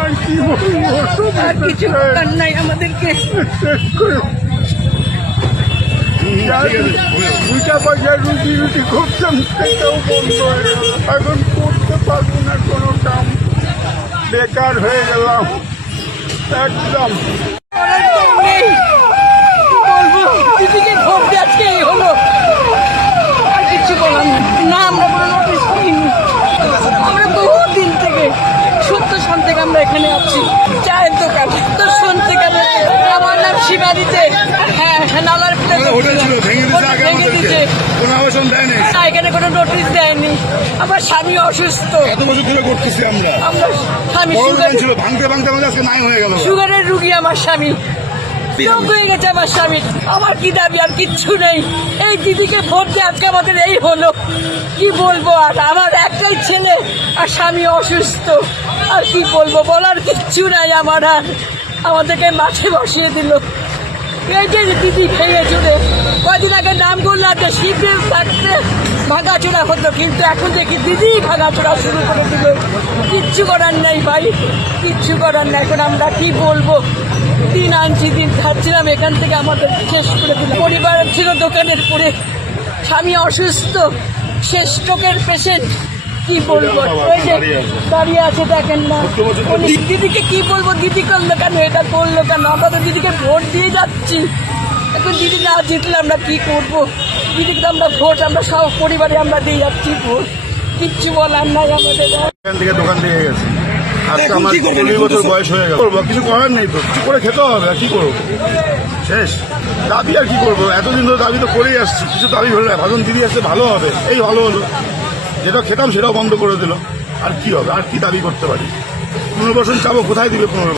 আর কি বলবো, আর কিছু করার নাই আমাদেরকে। দুইটা পয়সায় রুটি রুটি করতাম, সেটাও বন্ধ হয়ে গেল। এখন করতে পারবো না কোনো কাম, বেকার হয়ে গেলাম একদম। করার কেউ নেই, কি বলবো, দিদিকে ভোট দিয়ে আজকে এই হলো, আর কিছু বলার নেই। না আমরা কোনো নোটিশ পাইনি, আমরা বহুত দিন থেকে 70 সাল থেকে আমরা এখানে আছি, চায়ের দোকান 70 সাল থেকে আমার নাম শিবাদিতে। হ্যাঁ নালার ভেঙে দিচ্ছে, না এখানে কোনো নোটিশ দেয়নি। আমার স্বামী অসুস্থ, এত বছর ধরে করতেছি আমরা। আমরা স্বামী ছিল ভাঙতে ভাঙতে আমাদের আজকে নাই হয়ে গেল। সুগারের রুগী আমার স্বামী, যোগ হয়ে গেছে আমার স্বামী। আমার কি দাবি, আর কিচ্ছু নেই। এই দিদিকে ভোট দিয়ে আজকে আমাদের এই হলো, কি বলবো আর। আমার একটাই ছেলে আর স্বামী অসুস্থ, আর কি বলবো, বলার কিচ্ছু নাই আমার। আর আমাদেরকে মাঠে বসিয়ে দিল। এই যে দিদি ভেঙে চুড়ে কয়দিন আগে নাম করলো যে শিবরে থাকতে ভাঙাচোরা হতো, কিন্তু এখন দেখি দিদি ভাঙাচোরা শুরু করে দিল। কিচ্ছু করার নাই ভাই, কিচ্ছু করার নাই। এখন আমরা কি বলবো, দিন আনছি দিন খাচ্ছিলাম, এখান থেকে আমাদের শেষ করে দিল। পরিবার ছিল দোকানের পরে, স্বামী অসুস্থ, সে স্ট্রোকের পেশেন্ট, কি বলবো। ওই যে দাঁড়িয়ে আছে দেখেন না, দিদিকে কি বলবো, দিদি করলো কেন, এটা করলো কেন। আমরা তো দিদিকে ভোট দিয়ে যাচ্ছি, এখন দিদি না জিতলে আমরা কি করবো। দিদিকে আমরা ভোট, আমরা সব পরিবারে আমরা দিয়ে যাচ্ছি ভোট, কিচ্ছু বলার নাই আমাদের। এখান থেকে দোকান দিয়ে গেছে, আজকে আমার 40 বছর বয়স হয়ে গেল। কিছু করার নেই তো, কিছু করে খেতে হবে, আর কি করবো, শেষ দাবি। আর কি করবো, এতদিন ধরে দাবি তো করেই আসছি, কিছু দাবি হলে ভাজন দিদি আসতে ভালো হবে, এই ভালো হলো। যেটা খেতাম সেটাও বন্ধ করে দিল, আর কি হবে, আর কি দাবি করতে পারি। পুনর্বাসন চাবো, কোথায় দিবে পুনর্বাসন।